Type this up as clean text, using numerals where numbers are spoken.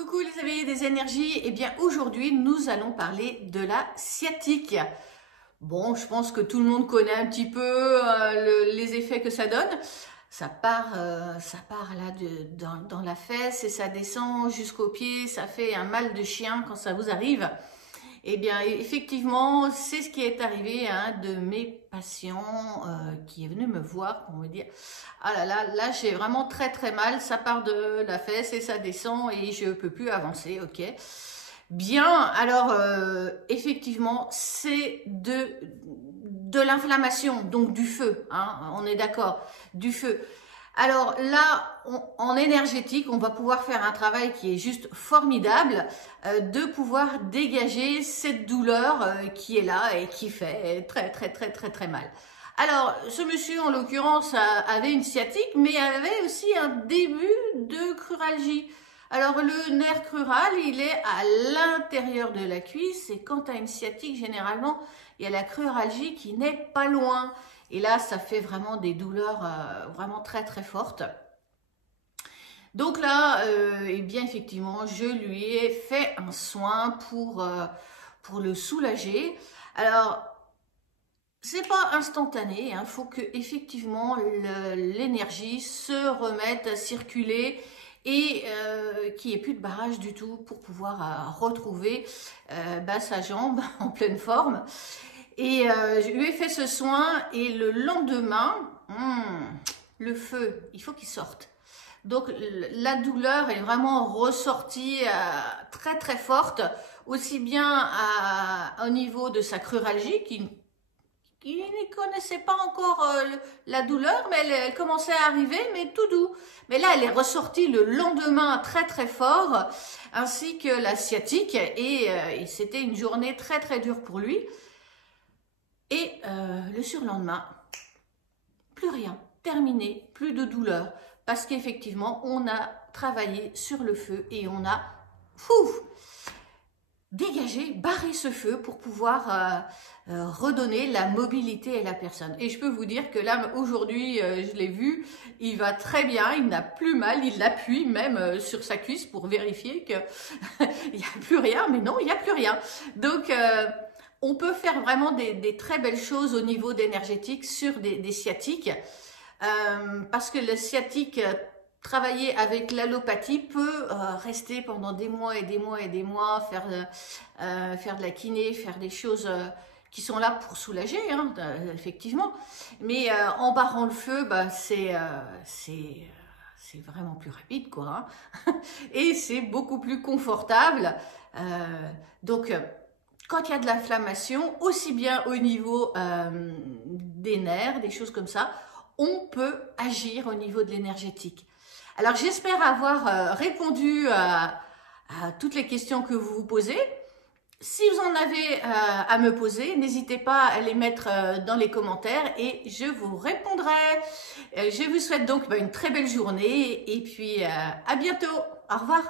Coucou les amis des énergies, et bien aujourd'hui nous allons parler de la sciatique. Bon, je pense que tout le monde connaît un petit peu les effets que ça donne. Ça part là dans la fesse et ça descend jusqu'au pied, ça fait un mal de chien quand ça vous arrive. Eh bien, effectivement, c'est ce qui est arrivé à un de mes patients qui est venu me voir pour me dire « Ah là, j'ai vraiment très très mal, ça part de la fesse et ça descend et je peux plus avancer, ok ?» Bien, alors effectivement, c'est de l'inflammation, donc du feu, hein, on est d'accord, du feu. Alors là, en énergétique, on va pouvoir faire un travail qui est juste formidable, de pouvoir dégager cette douleur qui est là et qui fait très mal. Alors, ce monsieur, en l'occurrence, avait une sciatique, mais avait aussi un début de cruralgie. Alors, le nerf crural, il est à l'intérieur de la cuisse, et quand tu as une sciatique, généralement, il y a la cruralgie qui n'est pas loin. Et là, ça fait vraiment des douleurs vraiment très fortes. Donc là, eh bien effectivement, je lui ai fait un soin pour le soulager. Alors, c'est pas instantané, hein, faut que effectivement l'énergie se remette à circuler et qu'il n'y ait plus de barrage du tout pour pouvoir retrouver sa jambe en pleine forme. Et je lui ai fait ce soin et le lendemain, le feu, il faut qu'il sorte. Donc la douleur est vraiment ressortie très forte, aussi bien au niveau de sa cruralgie qui ne connaissait pas encore la douleur, mais elle commençait à arriver, mais tout doux. Mais là, elle est ressortie le lendemain très fort, ainsi que la sciatique, et c'était une journée très dure pour lui. Et le surlendemain, plus rien, terminé, plus de douleur, parce qu'effectivement, on a travaillé sur le feu et on a dégagé, barré ce feu pour pouvoir redonner la mobilité à la personne. Et je peux vous dire que là, aujourd'hui, je l'ai vu, il va très bien, il n'a plus mal, il appuie même sur sa cuisse pour vérifier qu'il n'y a plus rien, mais non, il n'y a plus rien. Donc, on peut faire vraiment des très belles choses au niveau d'énergétique sur des sciatiques, parce que le sciatique, travailler avec l'allopathie peut rester pendant des mois et des mois, faire de la kiné, faire des choses qui sont là pour soulager, hein, effectivement. Mais en barrant le feu, c'est vraiment plus rapide, quoi, hein. Et c'est beaucoup plus confortable. Donc, quand il y a de l'inflammation, aussi bien au niveau des nerfs, des choses comme ça, on peut agir au niveau de l'énergétique. Alors, j'espère avoir répondu à toutes les questions que vous vous posez. Si vous en avez à me poser, n'hésitez pas à les mettre dans les commentaires et je vous répondrai. Je vous souhaite donc une très belle journée et puis à bientôt. Au revoir.